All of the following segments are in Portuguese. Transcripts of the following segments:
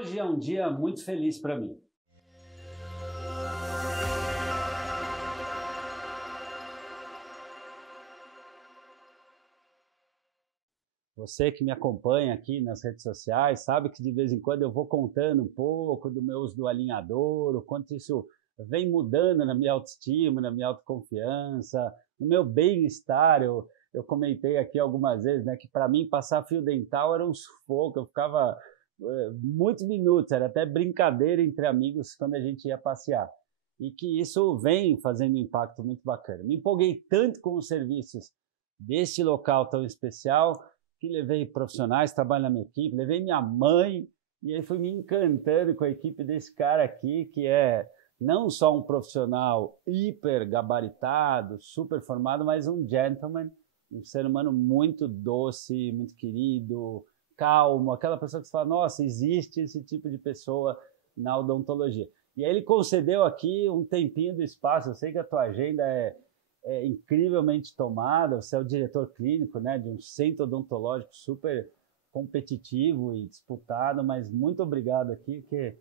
Hoje é um dia muito feliz para mim. Você que me acompanha aqui nas redes sociais sabe que de vez em quando eu vou contando um pouco do meu uso do alinhador, o quanto isso vem mudando na minha autoestima, na minha autoconfiança, no meu bem-estar. Eu comentei aqui algumas vezes, né, que para mim passar fio dental era um sufoco, eu ficava muitos minutos, era até brincadeira entre amigos quando a gente ia passear. E que isso vem fazendo um impacto muito bacana. Me empolguei tanto com os serviços deste local tão especial que levei profissionais, trabalho na minha equipe, levei minha mãe, e aí fui me encantando com a equipe desse cara aqui, que é não só um profissional hiper gabaritado, super formado, mas um gentleman, um ser humano muito doce, muito querido, calmo, aquela pessoa que você fala, nossa, existe esse tipo de pessoa na odontologia. E aí ele concedeu aqui um tempinho do espaço, eu sei que a tua agenda é incrivelmente tomada, você é o diretor clínico, né, de um centro odontológico super competitivo e disputado, mas muito obrigado aqui, porque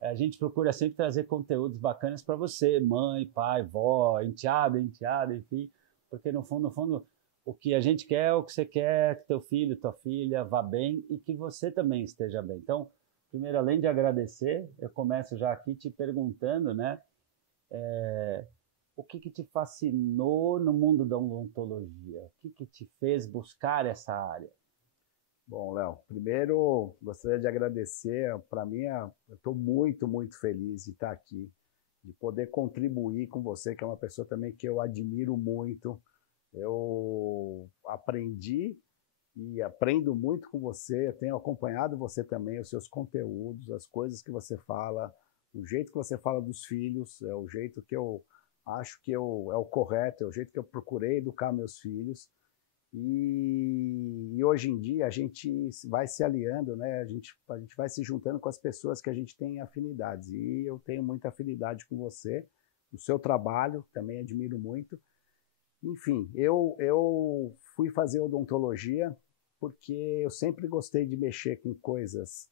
a gente procura sempre trazer conteúdos bacanas para você, mãe, pai, vó, enteada, enfim, porque no fundo, o que a gente quer é o que você quer, que teu filho, tua filha vá bem e que você também esteja bem. Então, primeiro, além de agradecer, eu começo já aqui te perguntando, né, o que te fascinou no mundo da odontologia? O que te fez buscar essa área? Bom, Léo, primeiro gostaria de agradecer. Para mim, eu estou muito, muito feliz de estar aqui, de poder contribuir com você, que é uma pessoa também que eu admiro muito. Eu aprendi e aprendo muito com você, eu tenho acompanhado você também, os seus conteúdos, as coisas que você fala, o jeito que você fala dos filhos, é o jeito que eu acho que é o correto, é o jeito que eu procurei educar meus filhos. E hoje em dia a gente vai se aliando, né? A gente vai se juntando com as pessoas que a gente tem afinidades. E eu tenho muita afinidade com você, o seu trabalho, também admiro muito. Enfim, eu fui fazer odontologia porque eu sempre gostei de mexer com coisas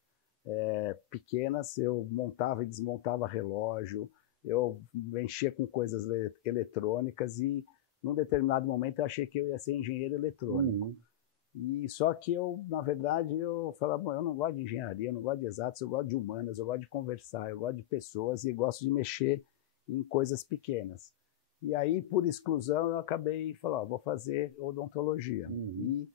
pequenas. Eu montava e desmontava relógio, eu mexia com coisas eletrônicas e num determinado momento eu achei que eu ia ser engenheiro eletrônico. E só que eu, na verdade, eu falava, bom, eu não gosto de engenharia, eu não gosto de exatos, eu gosto de humanas, eu gosto de conversar, eu gosto de pessoas e gosto de mexer em coisas pequenas. E aí, por exclusão, eu acabei falando, vou fazer odontologia. E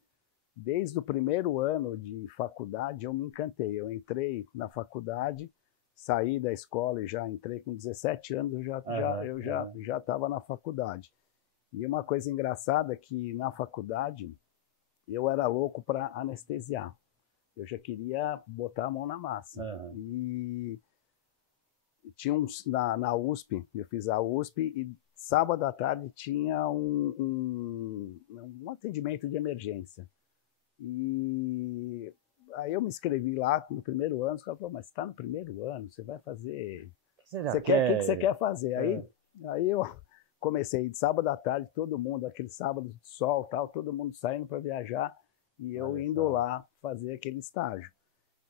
desde o primeiro ano de faculdade eu me encantei. Eu entrei na faculdade, saí da escola e já entrei com 17 anos, eu já estava na faculdade. E uma coisa engraçada é que na faculdade eu era louco para anestesiar. Eu já queria botar a mão na massa. E tinha na USP, eu fiz a USP e sábado à tarde tinha um atendimento de emergência. E aí eu me inscrevi lá no primeiro ano, os caras falaram, mas você está no primeiro ano, você vai fazer... O que você quer fazer? Aí eu comecei de sábado à tarde, todo mundo, aquele sábado de sol, tal, todo mundo saindo para viajar e eu indo lá fazer aquele estágio.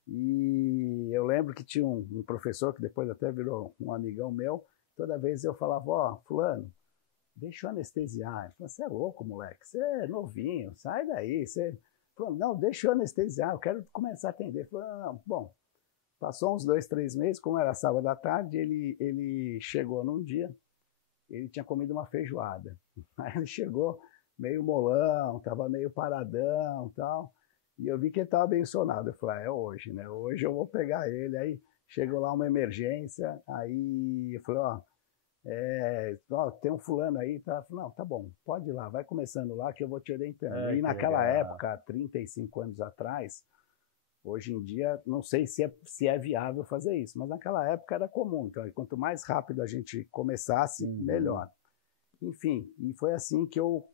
E eu lembro que tinha um professor que depois até virou um amigão meu, toda vez eu falava, ó, fulano, deixa eu anestesiar. Ele falou, você é louco, moleque, você é novinho, sai daí. Você... Falou, não, deixa eu anestesiar, eu quero começar a atender. Ele falou, não, bom, passou uns 2, 3 meses, como era sábado à tarde, ele chegou num dia, ele tinha comido uma feijoada. Aí ele chegou meio molão, estava meio paradão e tal. E eu vi que ele estava bem sonado. Eu falei, é hoje, né? Hoje eu vou pegar ele. Aí chegou lá uma emergência, aí eu falei, ó, tem um fulano aí, tá? Eu falei, não, tá bom, pode ir lá, vai começando lá que eu vou te orientando. E naquela época, 35 anos atrás, hoje em dia, não sei se é viável fazer isso, mas naquela época era comum. Então, quanto mais rápido a gente começasse, melhor. Enfim, e foi assim que eu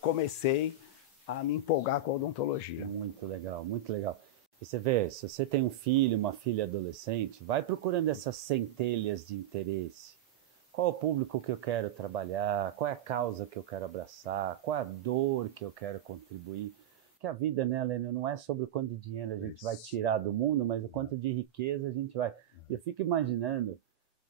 comecei a me empolgar com a odontologia. Muito legal, muito legal. E você vê, se você tem um filho, uma filha adolescente, vai procurando essas centelhas de interesse. Qual é o público que eu quero trabalhar? Qual é a causa que eu quero abraçar? Qual é a dor que eu quero contribuir? que a vida, né, Lênio, não é sobre o quanto de dinheiro a gente vai tirar do mundo, mas o quanto de riqueza a gente vai. Eu fico imaginando,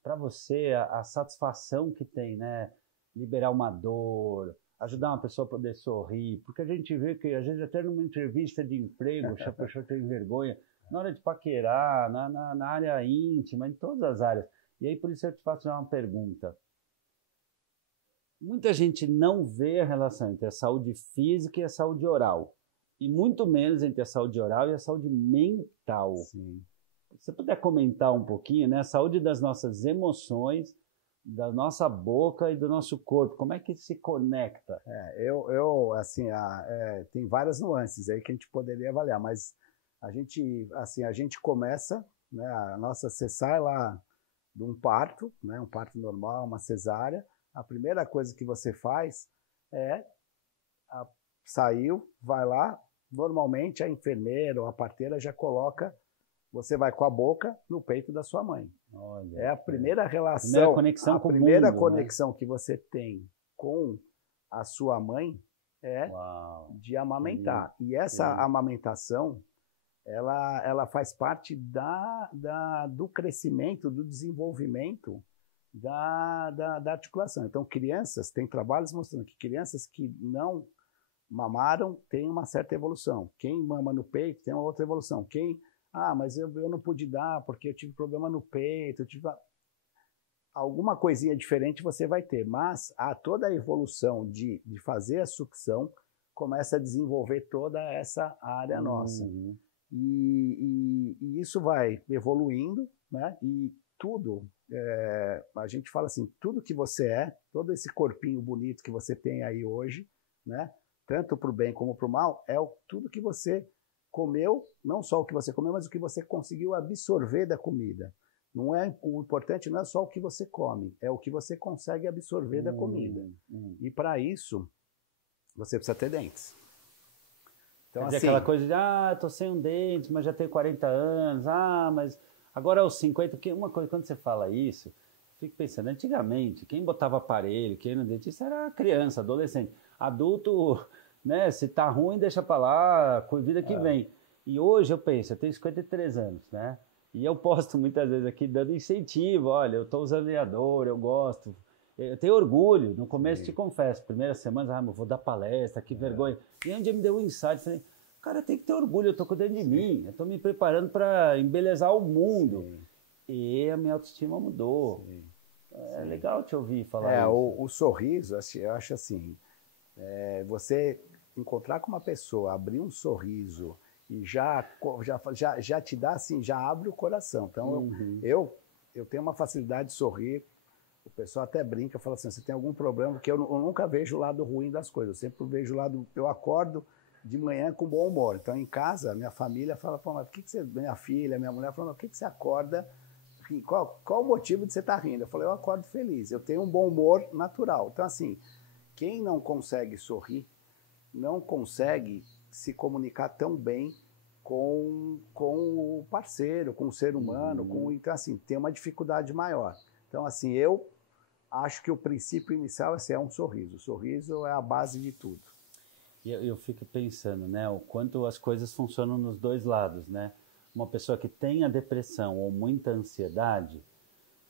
para você, a satisfação que tem, né? Liberar uma dor, ajudar uma pessoa a poder sorrir, porque a gente vê que, às vezes, até numa entrevista de emprego, se a pessoa tem vergonha, na hora de paquerar, na área íntima, em todas as áreas. E aí, por isso eu te faço uma pergunta. Muita gente não vê a relação entre a saúde física e a saúde oral. E muito menos entre a saúde oral e a saúde mental. Sim. Se você puder comentar um pouquinho, né? A saúde das nossas emoções, da nossa boca e do nosso corpo. Como é que se conecta? Assim, tem várias nuances aí que a gente poderia avaliar, mas a gente começa, né? Você sai lá de um parto, né? Um parto normal, uma cesárea. A primeira coisa que você faz é saiu, vai lá, normalmente a enfermeira ou a parteira já coloca, você vai com a boca no peito da sua mãe. Olha, é a primeira relação, primeira conexão com o mundo, conexão, né? Que você tem com a sua mãe é de amamentar. Sim, e essa amamentação, ela faz parte do crescimento, do desenvolvimento da articulação. Então, tem trabalhos mostrando que crianças que não mamaram têm uma certa evolução. Quem mama no peito tem uma outra evolução. Mas eu não pude dar porque eu tive problema no peito, alguma coisinha diferente você vai ter, mas toda a evolução de fazer a sucção começa a desenvolver toda essa área nossa. E isso vai evoluindo, né? E tudo, a gente fala assim, tudo que você todo esse corpinho bonito que você tem aí hoje, né? Tanto para o bem como para o mal, tudo que você comeu, não só o que você comeu, mas o que você conseguiu absorver da comida. O importante não é só o que você come, é o que você consegue absorver da comida. E para isso, você precisa ter dentes. Então, assim, aquela coisa de, tô sem um dente, mas já tenho 40 anos, mas agora aos 50, porque uma coisa, quando você fala isso, eu fico pensando, antigamente, quem botava aparelho, quem não dentista era criança, adolescente. Adulto, né, se tá ruim, deixa pra lá, com a vida que vem. E hoje eu penso, eu tenho 53 anos, né? E eu posto muitas vezes aqui dando incentivo, olha, eu tô usando alinhador, eu gosto. Eu tenho orgulho, no começo te confesso, primeira semana, eu vou dar palestra, que vergonha. E um dia me deu um insight, falei, cara, tem que ter orgulho, eu tô cuidando de mim, eu tô me preparando para embelezar o mundo. E a minha autoestima mudou. É legal te ouvir falar isso. O sorriso, eu acho assim, você encontrar com uma pessoa, abrir um sorriso e já te dá assim, já abre o coração. Então, eu tenho uma facilidade de sorrir. O pessoal até brinca, fala assim, você tem algum problema? Porque eu nunca vejo o lado ruim das coisas, eu sempre vejo o lado... Eu acordo de manhã com bom humor. Então, em casa, minha família fala, pô, mas por que você... Minha filha, minha mulher fala, mas por que você acorda? Qual o motivo de você estar rindo? Eu falei, eu acordo feliz, eu tenho um bom humor natural. Então, assim, quem não consegue sorrir, não consegue se comunicar tão bem com o parceiro, com o ser humano. Então, assim, tem uma dificuldade maior. Então, assim, eu acho que o princípio inicial é um sorriso. O sorriso é a base de tudo. E eu fico pensando, né, o quanto as coisas funcionam nos dois lados, né? Uma pessoa que tenha depressão ou muita ansiedade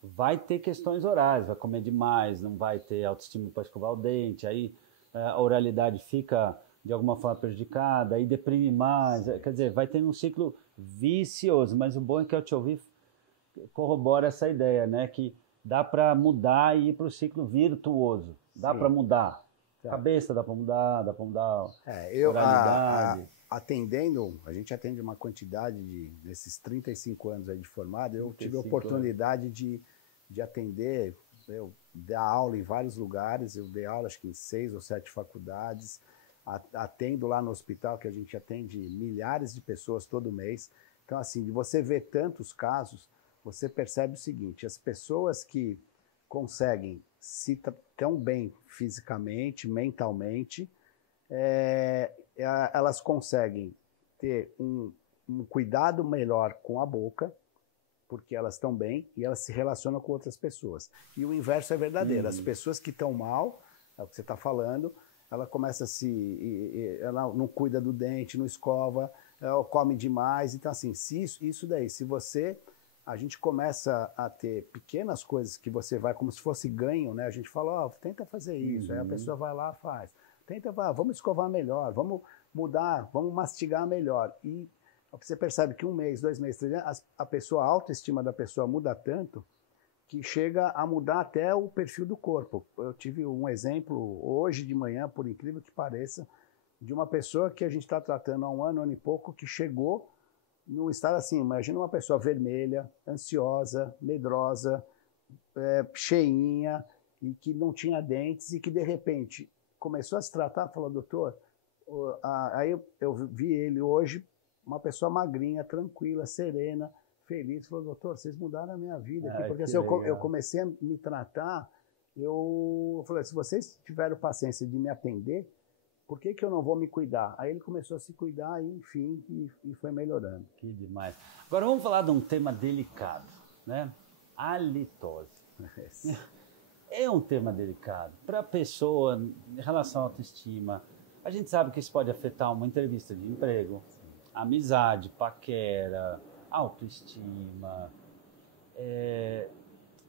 vai ter questões orais, vai comer demais, não vai ter autoestima para escovar o dente, aí a oralidade fica de alguma forma prejudicada, aí deprime mais, quer dizer, vai ter um ciclo vicioso, mas o bom é que eu te ouvi corrobora essa ideia, né, que dá para mudar e ir para o ciclo virtuoso, dá para mudar, cabeça dá para mudar oralidade. Atendendo, a gente atende uma quantidade desses 35 anos aí de formado, eu tive a oportunidade de atender, eu dar aula em vários lugares, eu dei aula acho que em 6 ou 7 faculdades, atendo lá no hospital que a gente atende milhares de pessoas todo mês. Então, assim, de você ver tantos casos, você percebe o seguinte, as pessoas que conseguem se tão bem fisicamente, mentalmente, elas conseguem ter um cuidado melhor com a boca, porque elas estão bem e elas se relacionam com outras pessoas. E o inverso é verdadeiro. As pessoas que estão mal, é o que você está falando, ela começa ela não cuida do dente, não escova, ela come demais. Então, assim, a gente começa a ter pequenas coisas que você vai, como se fosse ganho, né? A gente fala, tenta fazer isso, aí a pessoa vai lá, faz. Vamos escovar melhor, vamos mudar, vamos mastigar melhor. E você percebe que 1 mês, 2 meses, 3 meses, a autoestima da pessoa muda tanto que chega a mudar até o perfil do corpo. Eu tive um exemplo hoje de manhã, por incrível que pareça, de uma pessoa que a gente está tratando há um ano e pouco, que chegou num estado assim, imagina uma pessoa vermelha, ansiosa, medrosa, cheinha, e que não tinha dentes, e que de repente começou a se tratar, falou, doutor, aí eu vi ele hoje, uma pessoa magrinha, tranquila, serena, feliz, falou, doutor, vocês mudaram a minha vida aqui, porque assim, eu comecei a me tratar, eu falei, se vocês tiveram paciência de me atender, por que eu não vou me cuidar? Aí ele começou a se cuidar e, enfim, e foi melhorando. Que demais. Agora vamos falar de um tema delicado, né? Halitose. É um tema delicado para a pessoa em relação à autoestima. A gente sabe que isso pode afetar uma entrevista de emprego, amizade, paquera, autoestima.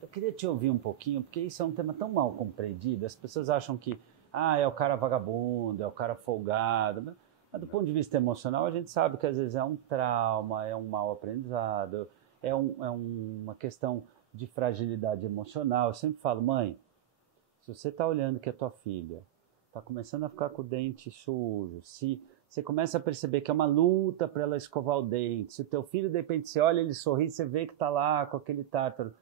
Eu queria te ouvir um pouquinho, porque isso é um tema tão mal compreendido. As pessoas acham que é o cara vagabundo, é o cara folgado. Mas do ponto de vista emocional, a gente sabe que às vezes é um trauma, é um mau aprendizado, é uma questão de fragilidade emocional. Eu sempre falo, mãe, se você está olhando que a tua filha está começando a ficar com o dente sujo, se você começa a perceber que é uma luta para ela escovar o dente, se o teu filho, de repente, você olha, ele sorri, você vê que está lá com aquele tártaro,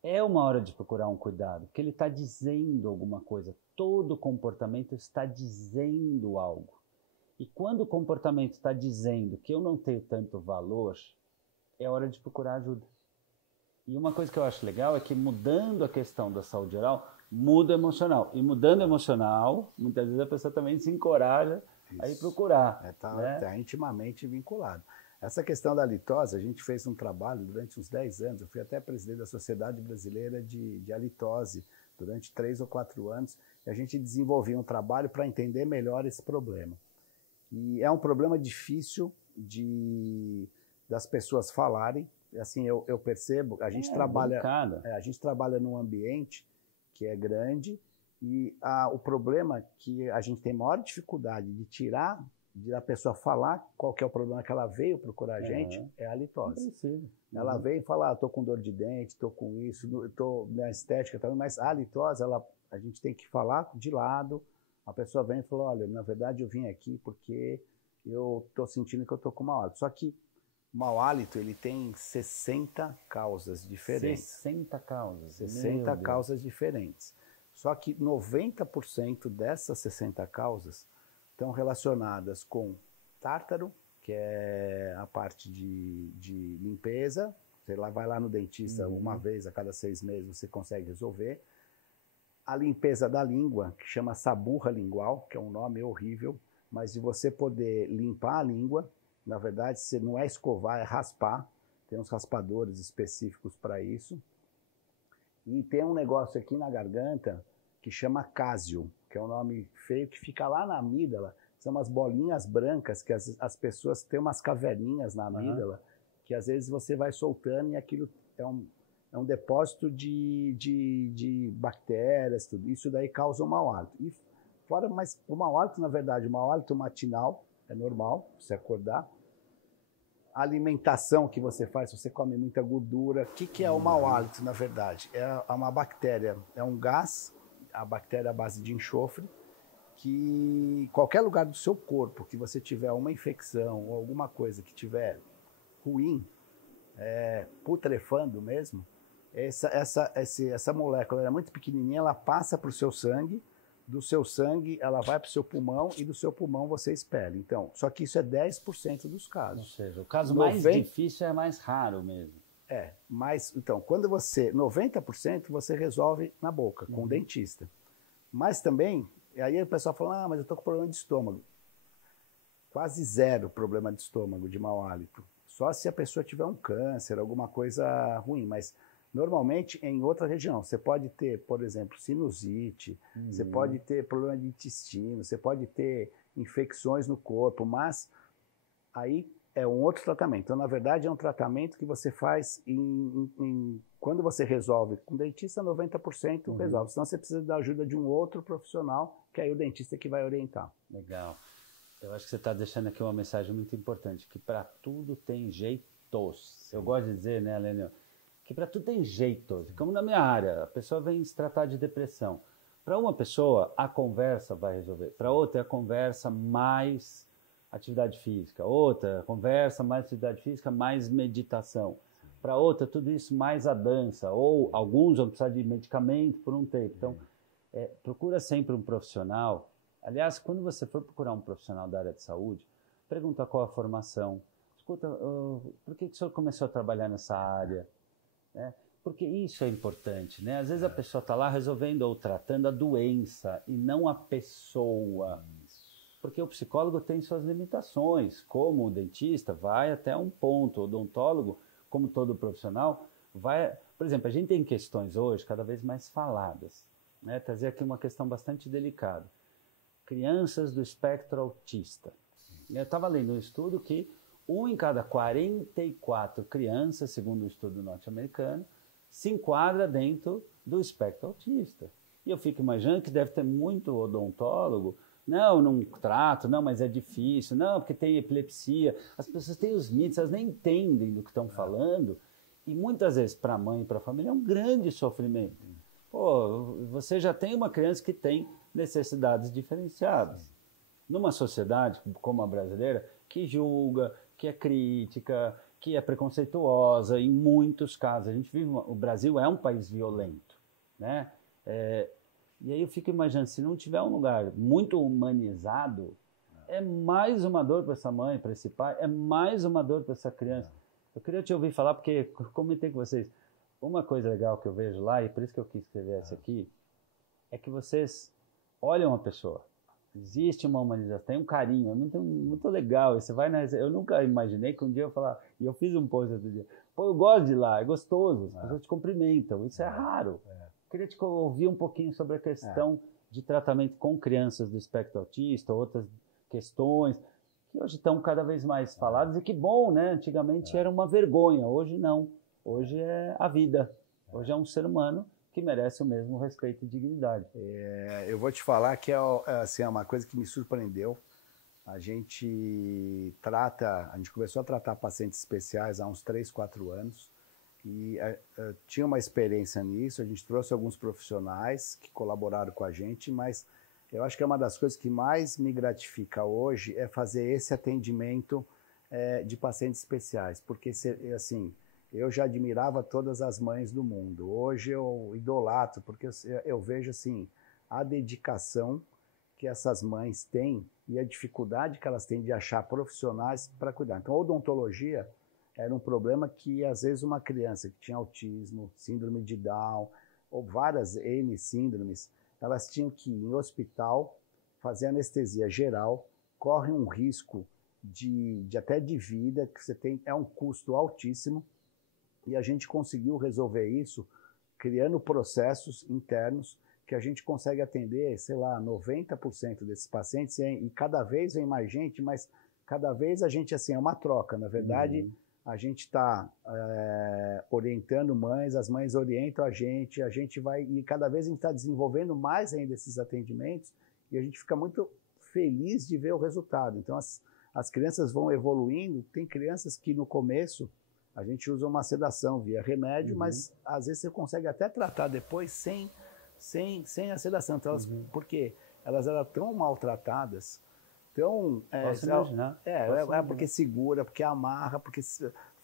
é uma hora de procurar um cuidado, porque ele está dizendo alguma coisa. Todo comportamento está dizendo algo. E quando o comportamento está dizendo que eu não tenho tanto valor, é hora de procurar ajuda. E uma coisa que eu acho legal é que mudando a questão da saúde oral, muda o emocional. E mudando o emocional, muitas vezes a pessoa também se encoraja a ir procurar. Está intimamente vinculado. Essa questão da halitose, a gente fez um trabalho durante uns 10 anos, eu fui até presidente da Sociedade Brasileira de Halitose durante 3 ou 4 anos, e a gente desenvolvia um trabalho para entender melhor esse problema. E é um problema difícil das pessoas falarem, assim, eu percebo, a gente trabalha num ambiente que é grande, e o problema que a gente tem maior dificuldade de tirar, de a pessoa falar qual que é o problema que ela veio procurar a gente, é a halitose. Ela veio e fala, estou com dor de dente, estou com isso, minha estética também, mas a halitose, a gente tem que falar de lado, a pessoa vem e fala, olha, na verdade eu vim aqui porque eu estou sentindo que eu estou com mau hálito. Só que o mau hálito, ele tem 60 causas diferentes. 60 causas? 60 causas diferentes. Só que 90% dessas 60 causas estão relacionadas com tártaro, que é a parte de limpeza. Você vai lá no dentista uma vez a cada 6 meses, você consegue resolver. A limpeza da língua, que chama saburra lingual, que é um nome horrível, mas de você poder limpar a língua, na verdade, você não é escovar, é raspar. Tem uns raspadores específicos para isso. E tem um negócio aqui na garganta que chama cásio, que é um nome feio, que fica lá na amígdala. São umas bolinhas brancas que as pessoas têm umas caverninhas na amígdala, que às vezes você vai soltando e aquilo é um depósito de bactérias, tudo. Isso daí causa um mau hálito. Mas o mau hálito, na verdade, o mau hálito matinal é normal, você acordar. A alimentação que você faz, se você come muita gordura. O que é o mau hálito, na verdade? É uma bactéria, é um gás, a bactéria à base de enxofre, que qualquer lugar do seu corpo que você tiver uma infecção ou alguma coisa que tiver ruim, putrefando mesmo, essa molécula é muito pequenininha, ela passa para o seu sangue, do seu sangue ela vai para o seu pulmão e do seu pulmão você expele. Então, só que isso é 10% dos casos. Ou seja, o caso mais difícil é mais raro mesmo. Mas então, 90% você resolve na boca, com o dentista. Mas também, aí o pessoal fala, mas eu estou com problema de estômago. Quase zero problema de estômago, de mau hálito. Só se a pessoa tiver um câncer, alguma coisa ruim, mas Normalmente, em outra região, você pode ter, por exemplo, sinusite, você pode ter problema de intestino, você pode ter infecções no corpo, mas aí é um outro tratamento. Então, na verdade, é um tratamento que você faz quando você resolve com o dentista, 90% resolve. Senão você precisa da ajuda de um outro profissional, que aí o dentista é que vai orientar. Legal. Eu acho que você está deixando aqui uma mensagem muito importante, que para tudo tem jeitos. Eu gosto de dizer, né, Lênio, que para tudo tem jeitos. Como na minha área, a pessoa vem se tratar de depressão. Para uma pessoa, a conversa vai resolver. Para outra, é a conversa mais atividade física. Outra, conversa mais atividade física, mais meditação. Para outra, tudo isso mais a dança. Ou alguns vão precisar de medicamento por um tempo. Então, procura sempre um profissional. Aliás, quando você for procurar um profissional da área de saúde, pergunta qual a formação. Escuta, por que o senhor começou a trabalhar nessa área? Né? Porque isso é importante, né? Às vezes a pessoa está lá resolvendo ou tratando a doença e não a pessoa. Porque o psicólogo tem suas limitações, como o dentista vai até um ponto, o odontólogo, como todo profissional, vai... Por exemplo, a gente tem questões hoje cada vez mais faladas, né? Trazer aqui uma questão bastante delicada. Crianças do espectro autista. Eu estava lendo um estudo que 1 em cada 44 crianças, segundo o estudo norte-americano, se enquadra dentro do espectro autista. E eu fico imaginando que deve ter muito odontólogo, não trato, não, mas é difícil, não, porque tem epilepsia. As pessoas têm os mitos, elas nem entendem do que estão falando, e muitas vezes para a mãe e para a família é um grande sofrimento. Pô, você já tem uma criança que tem necessidades diferenciadas. Numa sociedade como a brasileira, que julga, que é crítica, que é preconceituosa, em muitos casos. A gente vive, o Brasil é um país violento, né? E aí eu fico imaginando, se não tiver um lugar muito humanizado, é mais uma dor para essa mãe, para esse pai, é mais uma dor para essa criança. Eu queria te ouvir falar, porque comentei com vocês, uma coisa legal que eu vejo lá, e por isso que eu quis escrever essa aqui, é que vocês olham a pessoa. Existe uma humanização, tem um carinho, é muito legal. Você vai eu nunca imaginei que um dia eu falar, e eu fiz um post outro dia, pô, eu gosto de ir lá, é gostoso, as pessoas te cumprimentam, isso é raro. Queria te ouvir um pouquinho sobre a questão de tratamento com crianças do espectro autista, outras questões, que hoje estão cada vez mais faladas, e que bom, né? Antigamente era uma vergonha, hoje não. Hoje é a vida, hoje é um ser humano que merece o mesmo respeito e dignidade. Eu vou te falar que assim, é uma coisa que me surpreendeu. A gente começou a tratar pacientes especiais há uns 3, 4 anos e tinha uma experiência nisso. A gente trouxe alguns profissionais que colaboraram com a gente, mas eu acho que é uma das coisas que mais me gratifica hoje é fazer esse atendimento de pacientes especiais, porque assim, eu já admirava todas as mães do mundo. Hoje eu idolatro, porque eu vejo assim, a dedicação que essas mães têm e a dificuldade que elas têm de achar profissionais para cuidar. Então, a odontologia era um problema que, às vezes, uma criança que tinha autismo, síndrome de Down, ou várias N síndromes, elas tinham que ir em hospital, fazer anestesia geral, corre um risco até de vida, que você tem, é um custo altíssimo, e a gente conseguiu resolver isso criando processos internos que a gente consegue atender, sei lá, 90% desses pacientes, e cada vez vem mais gente, mas cada vez a gente, assim, é uma troca. Na verdade, a gente está orientando mães, as mães orientam a gente vai, e cada vez a gente está desenvolvendo mais ainda esses atendimentos, e a gente fica muito feliz de ver o resultado. Então, as crianças vão evoluindo. Tem crianças que no começo a gente usa uma sedação via remédio, mas às vezes você consegue até tratar depois sem a sedação. Então, porque elas eram tão maltratadas, tão... Posso imaginar. Porque segura, porque amarra, porque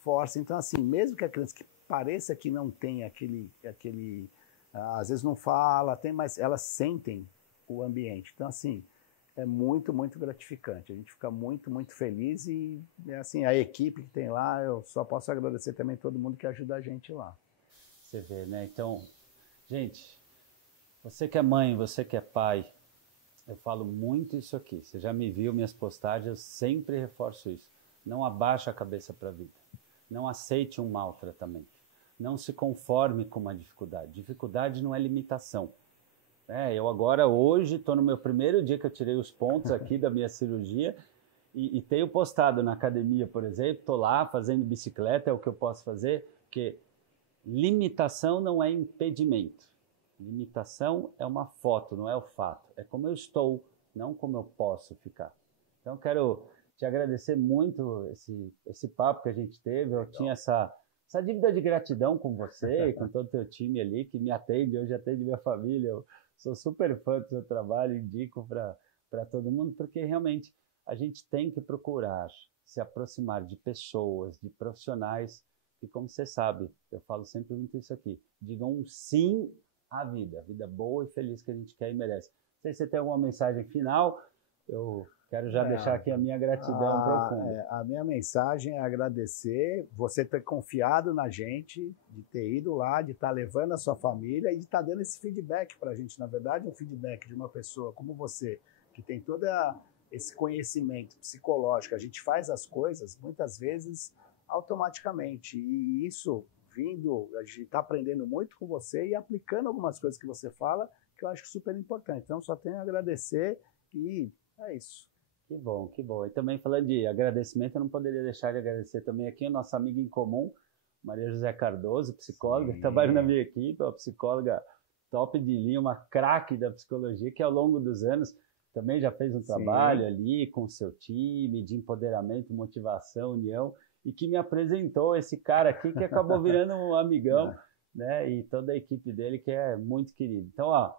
força. Então, assim, mesmo que a criança que pareça que não tem aquele às vezes não fala, mas elas sentem o ambiente. Então, assim, é muito, muito gratificante. A gente fica muito, muito feliz e, assim, a equipe que tem lá, eu só posso agradecer também todo mundo que ajuda a gente lá. Você vê, né? Então, gente, você que é mãe, você que é pai, eu falo muito isso aqui. Você já me viu minhas postagens, eu sempre reforço isso. Não abaixa a cabeça para a vida. Não aceite um maltratamento. não se conforme com uma dificuldade. Dificuldade não é limitação. Eu agora, hoje, estou no meu primeiro dia que eu tirei os pontos aqui da minha cirurgia e tenho postado na academia, por exemplo, estou lá fazendo bicicleta, é o que eu posso fazer, porque limitação não é impedimento. Limitação é uma foto, não é o fato. É como eu estou, não como eu posso ficar. Então, quero te agradecer muito esse papo que a gente teve. Eu tinha essa dívida de gratidão com você e com todo o teu time ali, que me atende, hoje atende minha família. Eu sou super fã do seu trabalho, indico para todo mundo, porque realmente a gente tem que procurar se aproximar de pessoas, de profissionais, que, como você sabe, eu falo sempre muito isso aqui, digam um sim à vida boa e feliz que a gente quer e merece. Não sei se você tem alguma mensagem final, eu quero já deixar aqui a minha gratidão profunda. A minha mensagem é agradecer você ter confiado na gente, de ter ido lá, de estar levando a sua família e de estar dando esse feedback para a gente. Na verdade, um feedback de uma pessoa como você, que tem todo esse conhecimento psicológico, a gente faz as coisas, muitas vezes, automaticamente. E isso, a gente está aprendendo muito com você e aplicando algumas coisas que você fala, que eu acho super importante. Então, só tenho a agradecer e é isso. Que bom, que bom. E também falando de agradecimento, eu não poderia deixar de agradecer também aqui o nosso amigo em comum, Maria José Cardoso, psicóloga, que trabalha na minha equipe, uma psicóloga top de linha, uma craque da psicologia, que ao longo dos anos também já fez um trabalho ali com o seu time de empoderamento, motivação, união, e que me apresentou esse cara aqui que acabou virando um amigão, né? E toda a equipe dele que é muito querido. Então,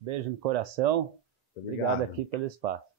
beijo no coração. Obrigado aqui pelo espaço.